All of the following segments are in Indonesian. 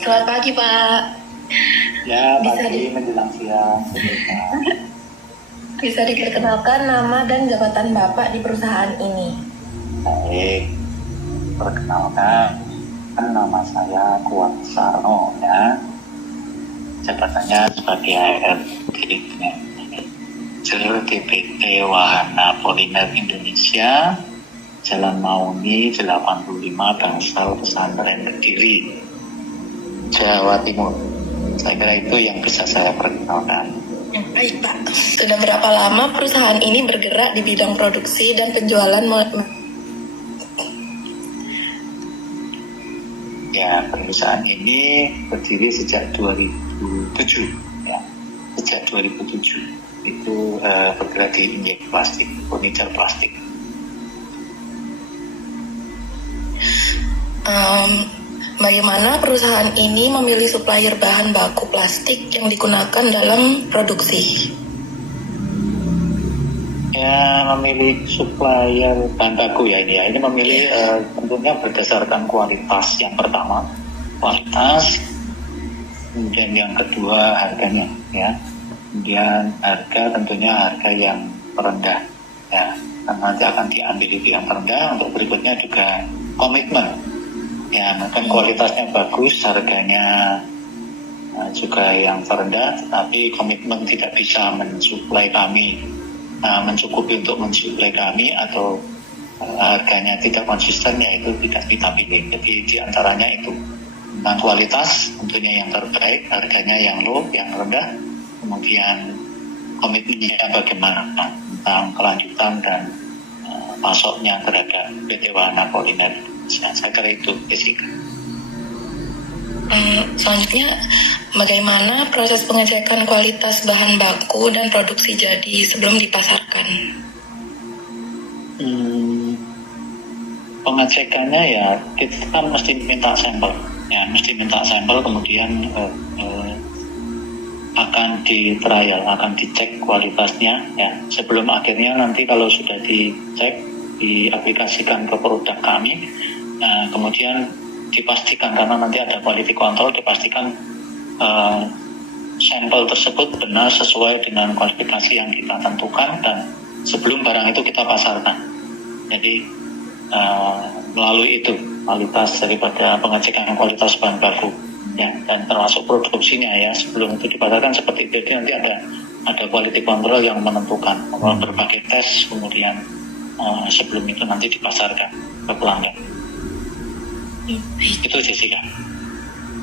Selamat pagi, Pak. Ya, Bisa pagi di- menjelang siang. bisa diperkenalkan nama dan jabatan Bapak di perusahaan ini. Baik, perkenalkan, nama saya Kuat Sarno ya. Jabatannya sebagai HRD Manajer DPT Wahana Polimer Indonesia, Jalan Mauni 85, Bangsal Pesantren Kediri, Jawa Timur. Saya kira itu yang bisa saya perkenalkan. Baik, Pak. Sudah berapa lama perusahaan ini bergerak di bidang produksi dan penjualan Ya, perusahaan ini berdiri sejak 2007 ya. Sejak 2007 itu bergerak di injek plastik, furniture plastik. Bagaimana perusahaan ini memilih supplier bahan baku plastik yang digunakan dalam produksi? Ya, memilih supplier bahan baku ya ini ya. Ini memilih tentunya berdasarkan kualitas yang pertama, kualitas, kemudian yang kedua harganya ya. Kemudian harga tentunya harga yang rendah ya. Karena nanti akan diambil itu yang rendah, untuk berikutnya juga komitmen. Ya, mungkin kualitasnya bagus, harganya juga yang terendah, tetapi komitmen tidak bisa mensuplai kami, mencukupi untuk mensuplai kami, atau harganya tidak konsisten, yaitu tidak kita pilih. Jadi diantaranya itu tentang kualitas, tentunya yang terbaik, harganya yang low, yang rendah, kemudian komitmennya bagaimana tentang kelanjutan dan pasoknya terhadap PT Wahana Polimer. Saya kira itu, Jessica. Selanjutnya, bagaimana proses pengecekan kualitas bahan baku dan produksi jadi sebelum dipasarkan? Pengecekannya ya kita mesti minta sampel, kemudian akan di trial, akan dicek kualitasnya ya. Sebelum akhirnya nanti kalau sudah dicek, diaplikasikan ke produk kami, kemudian dipastikan, karena nanti ada quality control, dipastikan sampel tersebut benar sesuai dengan kualifikasi yang kita tentukan, dan sebelum barang itu kita pasarkan. Jadi melalui itu kualitas daripada pengecekan kualitas bahan baku ya, dan termasuk produksinya ya, sebelum itu dipasarkan seperti itu. Jadi nanti ada quality control yang menentukan berbagai tes, kemudian sebelum itu nanti dipasarkan ke pelanggan. Itu Jessica.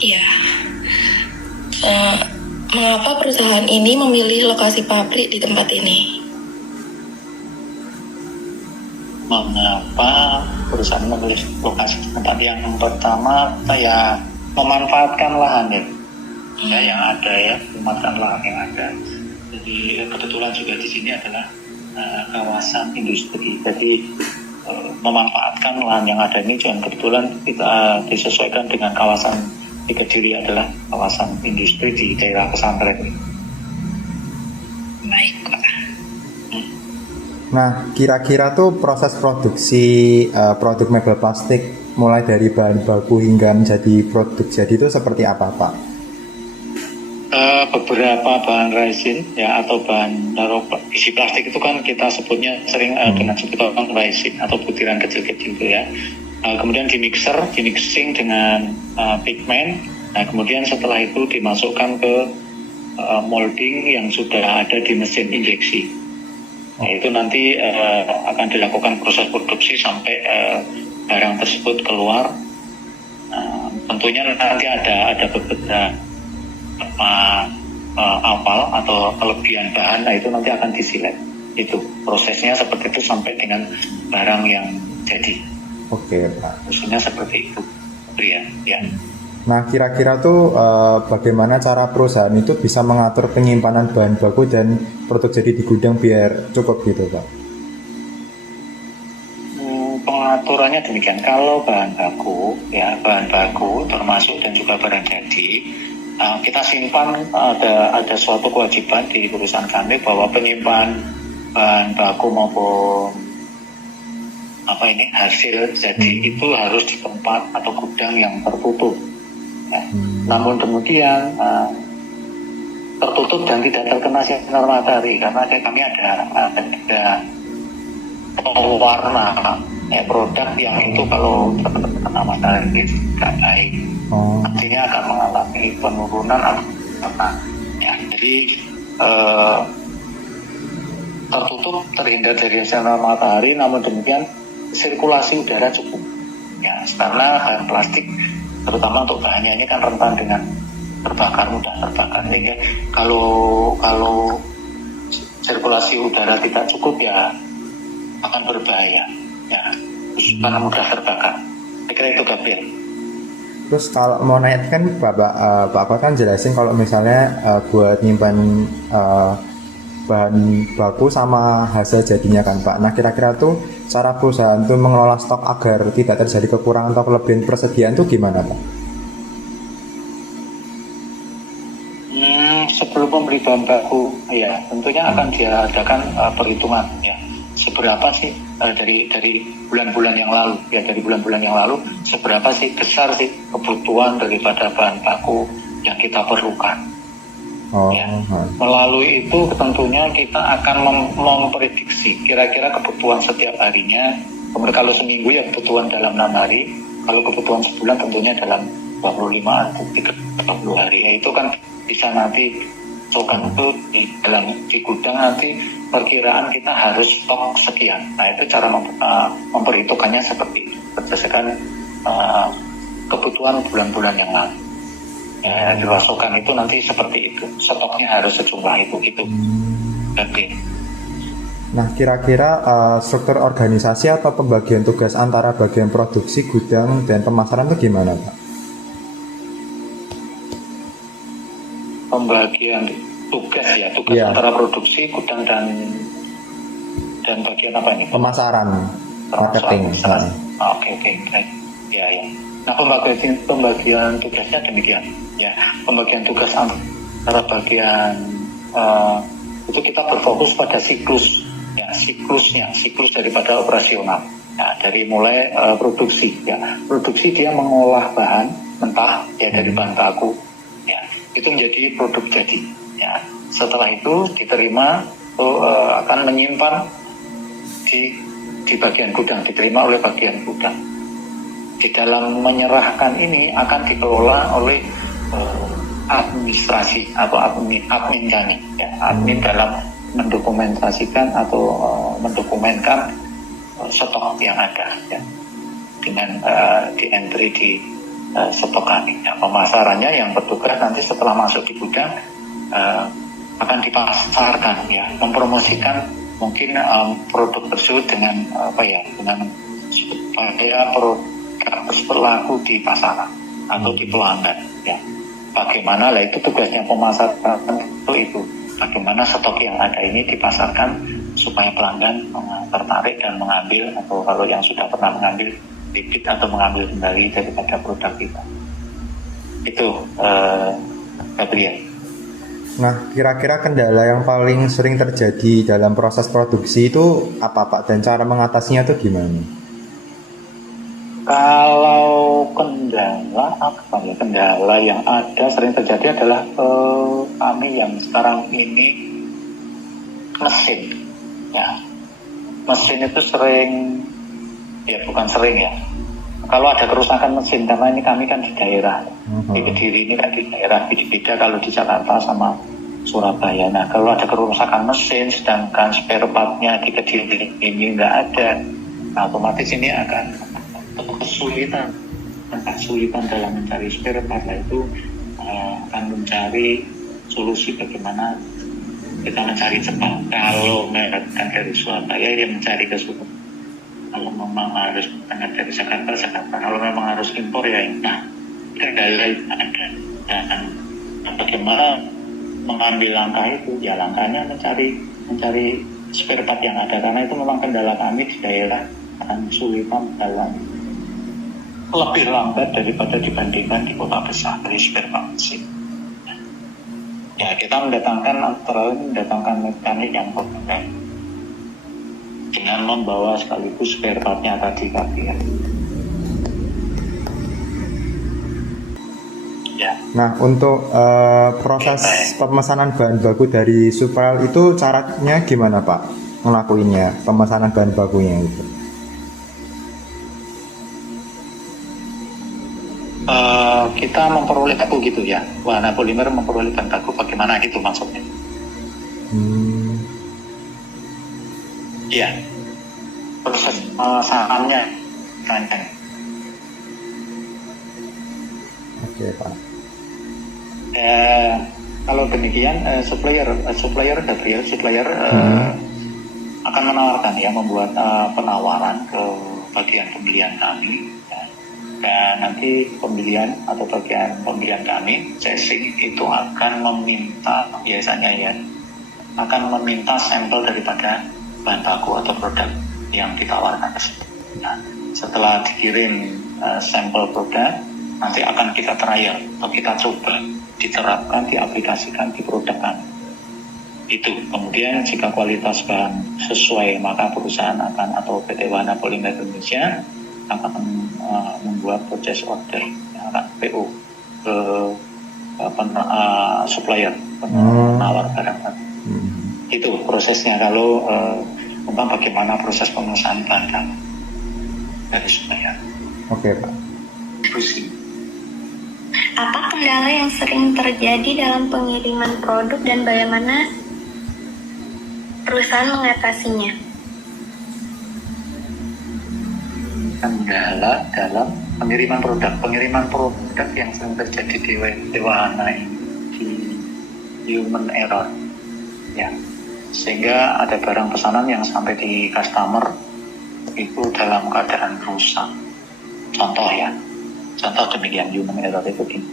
Iya. Mengapa perusahaan ini memilih lokasi pabrik di tempat ini? Mengapa perusahaan memilih lokasi tempat? Yang pertama, saya memanfaatkan lahan ya yang ada ya, memanfaatkan lahan yang ada. Jadi kebetulan juga di sini adalah kawasan industri. Jadi memanfaatkan lahan yang ada ini, dan kebetulan kita disesuaikan dengan kawasan di Kediri adalah kawasan industri di daerah pesantren. Baik, Pak. Nah, kira-kira tuh proses produksi produk mebel plastik mulai dari bahan baku hingga menjadi produk jadi itu seperti apa, Pak? Beberapa bahan resin ya, atau bahan isi plastik itu kan kita sebutnya sering dengan sebutan resin atau butiran kecil-kecil itu ya. Kemudian dimixing dengan pigment. Nah, kemudian setelah itu dimasukkan ke molding yang sudah ada di mesin injeksi. Nah, itu nanti akan dilakukan proses produksi sampai barang tersebut keluar. Tentunya nanti ada beberapa awal atau kelebihan bahan, nah itu nanti akan disilet. Itu prosesnya seperti itu sampai dengan barang yang jadi. Oke, Pak. Khususnya seperti itu, ya. Nah, kira-kira tuh bagaimana cara perusahaan itu bisa mengatur penyimpanan bahan baku dan produk jadi di gudang biar cukup gitu, Pak? Pengaturannya demikian. Kalau bahan baku termasuk dan juga barang jadi, kita simpan, ada suatu kewajiban di perusahaan kami bahwa penyimpanan bahan baku maupun hasil jadi itu harus di tempat atau gudang yang tertutup Ya. Namun demikian tertutup dan tidak terkena sinar matahari karena kami ada pewarna produk yang itu kalau terkena matahari tidak baik, artinya akan mengalami penurunan atau ya. Jadi tertutup, terhindar dari sinar matahari, namun demikian sirkulasi udara cukup ya, karena bahan plastik terutama untuk bahannya ini kan rentan dengan terbakar, mudah terbakar, sehingga kalau sirkulasi udara tidak cukup ya akan berbahaya ya, karena mudah terbakar. Saya kira itu, Gabriel. Terus kalau mau naik kan Bapak kan jelasin kalau misalnya buat nyimpan bahan baku sama hasil jadinya kan Pak. Nah kira-kira tuh cara perusahaan tuh mengelola stok agar tidak terjadi kekurangan atau kelebihan persediaan tuh gimana Pak? Sebelum membeli bahan baku ya tentunya akan diadakan perhitungan ya, seberapa sih dari bulan-bulan yang lalu ya, dari bulan-bulan yang lalu seberapa sih besar sih kebutuhan daripada bahan baku yang kita perlukan. Ya. Melalui itu tentunya kita akan memprediksi kira-kira kebutuhan setiap harinya. Kemudian kalau seminggu ya kebutuhan dalam 6 hari, kalau kebutuhan sebulan tentunya dalam 25 atau 30 hari. Ya, itu kan bisa nanti stokan itu di gudang nanti perkiraan kita harus stok sekian. Nah itu cara memperhitungkannya seperti berdasarkan kebutuhan bulan-bulan yang lalu. Ya, di pasokan itu nanti seperti itu, stoknya harus sejumlah itu. Oke. Nah kira-kira struktur organisasi atau pembagian tugas antara bagian produksi, gudang, dan pemasaran itu gimana Pak? Pembagian tugas ya, antara produksi, gudang, dan bagian apa ini? Pemasaran, marketing. Oke, baik. Ya. Nah pembagian tugasnya demikian. Ya, pembagian tugas antara bagian itu kita berfokus pada siklus daripada operasional. Ya, dari mulai produksi. Ya, produksi dia mengolah bahan mentah ya dari bahan baku. Ya, itu menjadi produk jadi. Ya, setelah itu diterima akan menyimpan di bagian gudang, diterima oleh bagian gudang. Di dalam menyerahkan ini akan dikelola oleh administrasi atau admin kami ya, admin dalam mendokumentasikan atau mendokumenkan stok yang ada ya, dengan di entry di stok kami ya. Pemasarannya yang bertugas nanti setelah masuk di gudang akan dipasarkan ya, mempromosikan mungkin produk tersebut dengan dengan supaya produk berlaku di pasaran atau di pelanggan ya. Bagaimana lah itu tugasnya pemasaran itu bagaimana stok yang ada ini dipasarkan supaya pelanggan tertarik dan mengambil, atau kalau yang sudah pernah mengambil repeat atau mengambil kembali daripada produk kita. Itu Gabriel. Nah kira-kira kendala yang paling sering terjadi dalam proses produksi itu apa Pak, dan cara mengatasinya itu gimana? Kalau kendala yang ada sering terjadi adalah kami yang sekarang ini mesin ya. Mesin itu sering ya, bukan sering ya, kalau ada kerusakan mesin, karena ini kami kan di daerah di Kediri ini kan di daerah beda kalau di Jakarta sama Surabaya. Nah kalau ada kerusakan mesin sedangkan spare partnya di Kediri ini nggak ada, nah, otomatis ini akan kesulitan dalam mencari spare part. Itu akan mencari solusi bagaimana kita mencari cepat. Kalau merekkan dari Surabaya ya mencari ke Surabaya, kalau memang harus dari Jakarta. Kalau memang harus impor ya kendala itu ada. Dan bagaimana mengambil langkah itu ya, langkahnya mencari spare part yang ada, karena itu memang kendala kami di daerah akan kesulitan dalam lebih lambat daripada dibandingkan di kota besar dari spare part mesin. Ya kita mendatangkan mekanik yang kompeten dengan membawa sekaligus spare partnya tadi ya. Nah, untuk proses pemesanan bahan baku dari Suprel itu caranya gimana Pak? Ngelakuinnya, pemesanan bahan bakunya itu. Kita memperoleh baku gitu ya, Wahana Polimer memperoleh bahan baku bagaimana itu maksudnya? Iya, proses pemasarannya kan. Oke Pak. Kalau demikian, supplier akan menawarkan ya, membuat penawaran ke bagian pembelian kami. Ya. Dan nanti pembelian atau bagian pembelian kami, chasing itu akan meminta biasanya ya, akan meminta sampel daripada bahan baku atau produk yang ditawarkan tersebut. Nah, setelah dikirim sampel produk, nanti akan kita trial atau kita coba diterapkan, diaplikasikan di produk kami. Itu kemudian jika kualitas bahan sesuai, maka perusahaan akan atau PT Wahana Polimer Indonesia akan membuat purchase order, akan PO ke supplier, penawar barang. Itu prosesnya. Kalau tentang bagaimana proses pemesanan bahan dari supplier. Oke Pak. Apa kendala yang sering terjadi dalam pengiriman produk dan bagaimana perusahaan mengatasinya? Kendala dalam pengiriman produk yang sering terjadi di Wahana ini, di human error ya, sehingga ada barang pesanan yang sampai di customer itu dalam keadaan rusak. Contoh demikian, human error itu gini,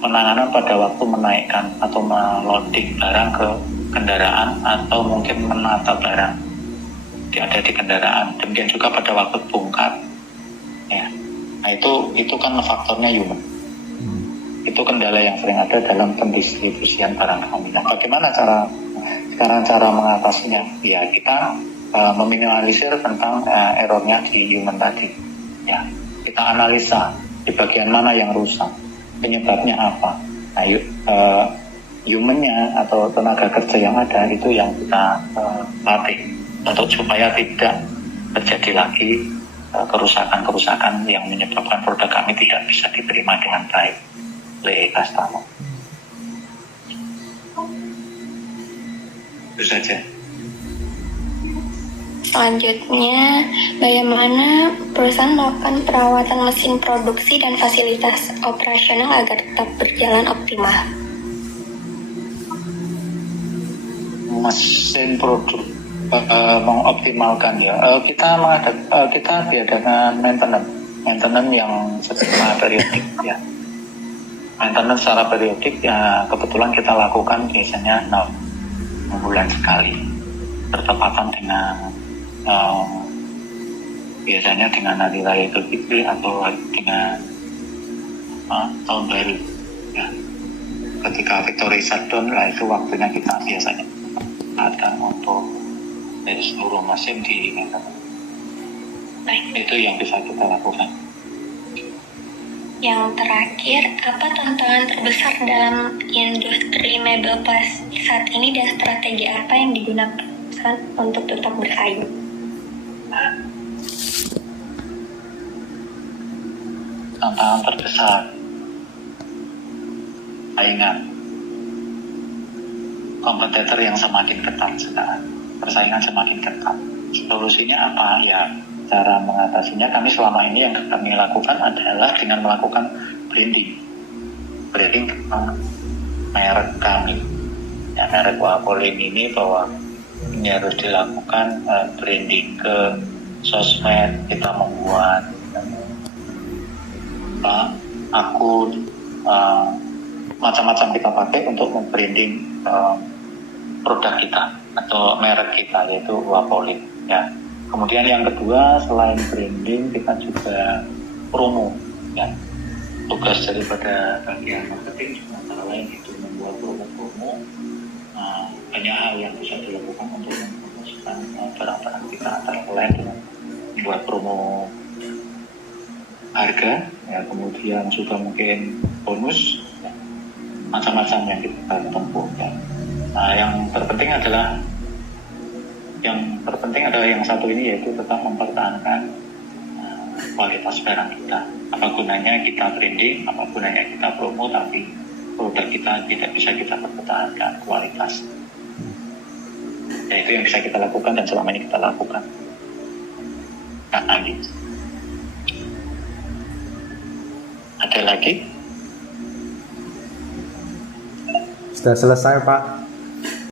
penanganan pada waktu menaikkan atau meloading barang ke kendaraan atau mungkin menata barang ada di kendaraan, demikian juga pada waktu bongkar ya. Nah itu kan faktornya human. Itu kendala yang sering ada dalam pendistribusian barang kami. Nah, bagaimana cara mengatasinya? Ya, kita meminimalisir tentang errornya di human tadi. Ya, kita analisa di bagian mana yang rusak, penyebabnya apa. Nah, humannya atau tenaga kerja yang ada itu yang kita latih untuk supaya tidak terjadi lagi kerusakan-kerusakan yang menyebabkan produk kami tidak bisa diterima dengan baik oleh customer. Itu saja. Selanjutnya, bagaimana perusahaan melakukan perawatan mesin produksi dan fasilitas operasional agar tetap berjalan optimal? Mesin produk mengoptimalkan ya. Kita diadakan maintenance yang secara periodik ya. Maintenance secara periodik ya, kebetulan kita lakukan biasanya 6 bulan sekali, bertepatan dengan biasanya dengan hari raya Idul Fitri atau dengan tahun baru ya. Ketika factory shutdown lah, itu waktunya kita biasanya akan untuk dari seluruh mesin di maintenance. Itu yang bisa kita lakukan. Yang terakhir, apa tantangan terbesar dalam industri mebel plastik saat ini dan strategi apa yang digunakan untuk tetap bersaing? Tantangan terbesar saingan, kompetitor yang semakin ketat sekarang, persaingan semakin ketat. Solusinya apa ya? Cara mengatasinya kami selama ini yang kami lakukan adalah dengan melakukan branding tentang merek kami ya, merek Wapolin ini, bahwa ini harus dilakukan branding ke sosmed. Kita membuat akun macam-macam kita pakai untuk membranding produk kita atau merek kita, yaitu Wapolin ya. Kemudian yang kedua, selain branding kita juga promo ya. Tugas daripada bagian marketing antara lain itu membuat promo-promo. Banyak hal yang bisa dilakukan untuk mempromosikan barang-barang kita, antara lain dengan membuat promo harga ya, kemudian juga mungkin bonus ya. macam-macam yang kita tempuh ya. Nah, yang terpenting adalah yang satu ini, yaitu tetap mempertahankan kualitas barang kita. Apa gunanya kita branding, apa gunanya kita promo, tapi produk kita tidak bisa kita pertahankan kualitas. Ya, itu yang bisa kita lakukan dan selama ini kita lakukan. Kak Andi, ada lagi? Sudah selesai Pak.